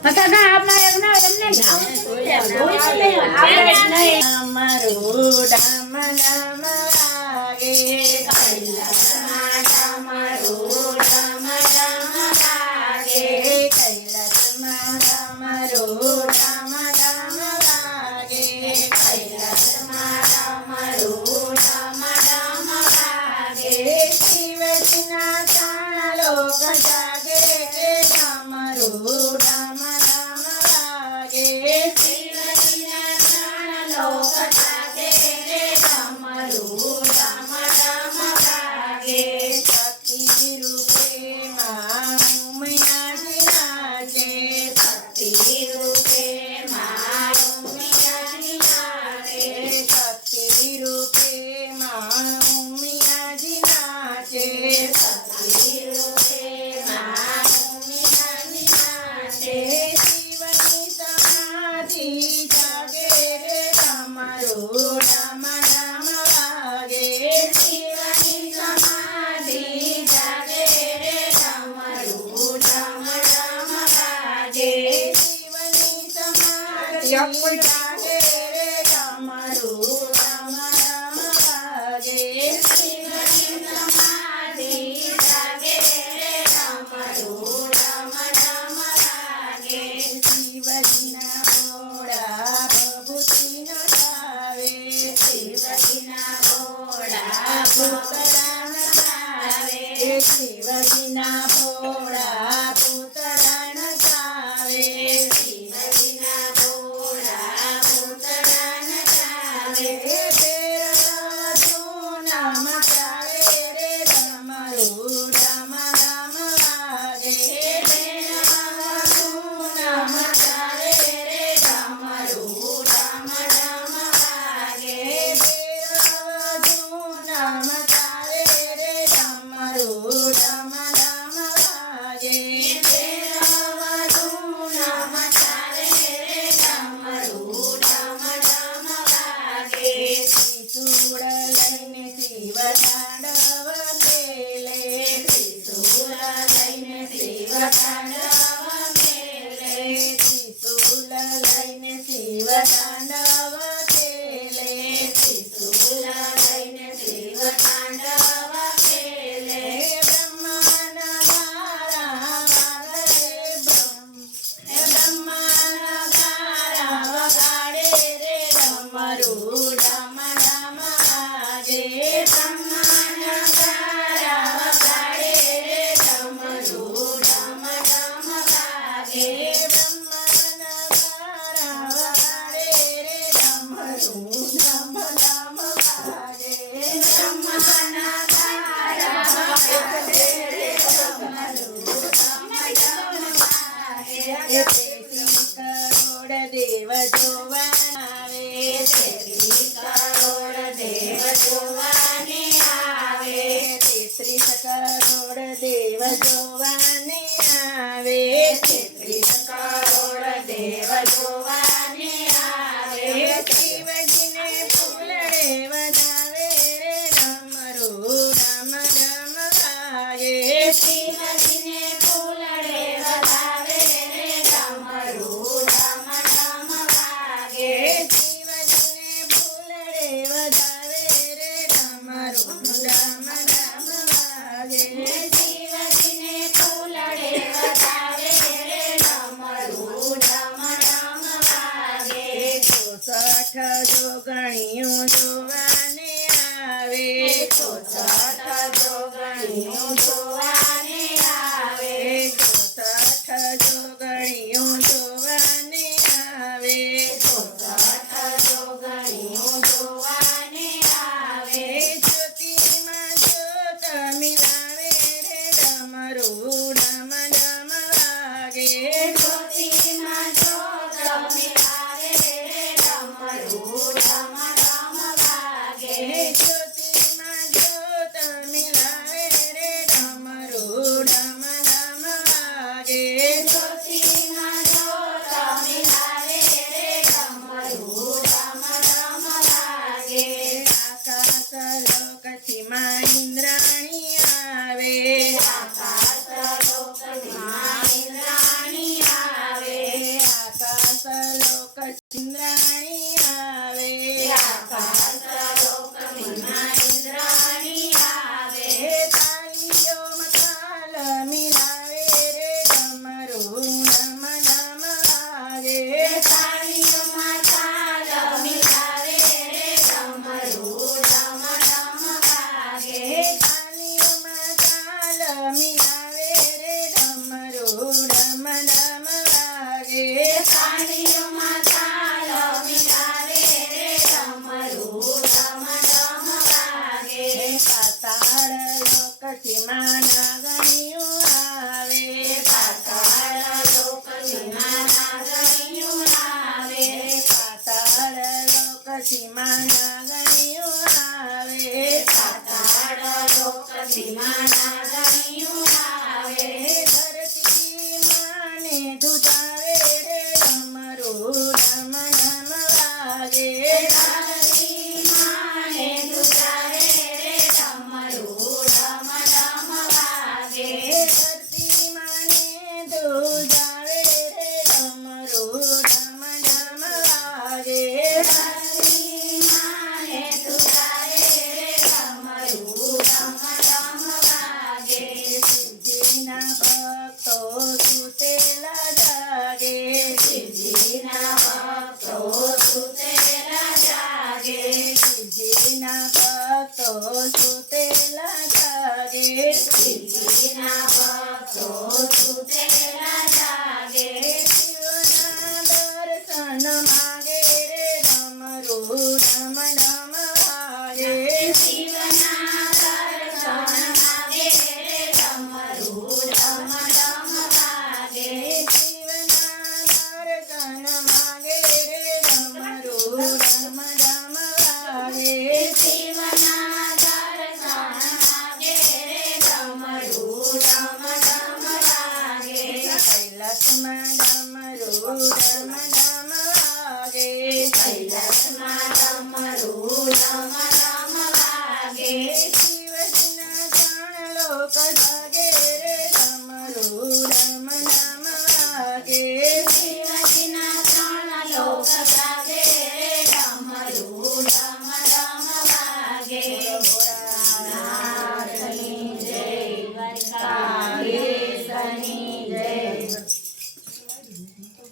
હતા ના આપણા એક ના એમ નહીં અમારું ડામ ડામ વાગે કૈલાસમાં ડામરું ડામ ડામ વાગે કૈલાસમાં ડામરું ડામ ડામ વાગે કૈલાસમાં ડામરું ડામ ડામ વાગે શિવજીના તાણા લોક જાગે ડામરું ડામ ડામ વાગે શિવજીના તાણા લોક જાગે ડામરું ડામ ડામ વાગે શક્તિ રૂપે માં ઉમિયાજી નાચે શક્તિ રૂપે માં ઉમિયાજી નાચે શક્તિ રૂપે માં ઉમિયાજી નાચે શક્તિ રૂપે માં ઉમિયાજી નાચે શિવની સમાધિ જાગે રે ડામરું ડામ ડામ વાગે શિવની સમાધિ જાગે રે ડામરું ડામ ડામ વાગે શિવની સમાધિ જાગે રે ડામરું ડામ ડામ વાગે શિવની સમાધિ જાગે રે ડામરું ડામ ડામ વાગે શિવજીના ભોળા ભભૂતિ નચાવે શિવજીના ભોળા પૂતળા નચાવે શિવજીના ભોળા પૂતળા નચાવે શિવજીના ભોળા પૂતળા નચાવે ભૈરવનું નામ ચાવે રે ડામરું ડામ ડામ વાગે ભૈરવનું નામ ચાવે રે ડામરું ડામ ડામ વાગે ભૈરવનું નામ ચાવે રે ડામરું ડામ ડામ વાગે ભૈરવનું નામ ચાવે રે ડામરું ડામ ડામ વાગે ત્રિશૂળ લઈને શિવ તાંડવ ખેલે ત્રિશૂળ લઈને શિવ તાંડવ ખેલે ત્રિશૂળ લઈને શિવ તાંડવ ખેલે ત્રિશૂળ લઈને શિવ તાંડવ ખેલે બ્રહ્માના ગારા વાગે બ્રહ્માના ગારા વગાડે રે ડામરું ડામ ડામ વાગે બ્રહ્માના ગારા વગાડે રે ડામરું ડામ ડામ વાગે બ્રહ્માના ગારા વગાડે રે ડામરું ડામ ડામ વાગે બ્રહ્માના ગારા વગાડે રે ડામરું ડામ ડામ વાગે 33 કરોડ દેવ જોવા આવે 33 કરોડ દેવ જોવાને આવે 33 કરોડ દેવ જોવાને આવે 33 કરોડ દેવ જોવાને આવે શિવજીને ફૂલડે વધાવે રે ડામરું ડામ ડામ વાગે શિવજીને ફૂલડે વધાવે રે ડામરું ડામ ડામ વાગે શિવજીને ફૂલડે વધાવે રે ડામરું ડામ ડામ વાગે શિવજીને ફૂલડે વધાવે રે ડામરું ડામ ડામ વાગે 64 જોગણીયું જોવાને આવે 64 જોગણીયું જોવાને આવે 64 જોગણીયું જોવાને આવે 64 જોગણીયું જોવાને આવે જ્યોતિમાં જ્યોત મિલાવે રે ડામરું ડામ ડામ વાગે જ્યોતિમાં જ્યોત મિલાવે રે ડામરું ડામ ડામ વાગે જ્યોતિમાં જ્યોત મિલાવે રે ડામરું ડામ ડામ વાગે જ્યોતિમાં જ્યોત મિલાવે રે ડામરું ડામ ડામ વાગે આકાશ લોકથી માં ઇન્દ્રાણી આવે આકાશ લોકથી માં ઇન્દ્રાણી આવે સીમા નાગણિયું આવે પાતાળ લોક સીમા નાગણિયું આવે ધરતી માને ધુજાવે રે ડમરું ડમ ડમ વાગે ધરતી માને ધુજાવે રે ડમરું ડમ ડમ વાગે ધરતી માને ધુજાવે રે ડમરું ડમ ડમ વાગે ધરતી માને ધુજાવે રે ડમરું ડમ ડમ વાગે શિવજીના ભક્તો સુતેલા જાગે શિવજીના ભક્તો સુતેલા જાગે શિવજીના ભક્તો સુતેલા જાગે શિવજીના ભક્તો સુતેલા જાગે શિવના દર્શન માગે રે ડમરું ડમ ડમ વાગે શિવના દર્શન માગે રે ડમરું ડમ ડમ વાગે શિવના દર્શન માગે રે ડમરું ડમ ડમ વાગે શિવના દર્શન માગે રે ડમરું ડમ ડમ વાગે કૈલાસમાં ડમરું ડમ ડમ વાગે કૈલાસમાં ડમરું ડમ ડમ વાગે શિવજીના ત્રણ લોક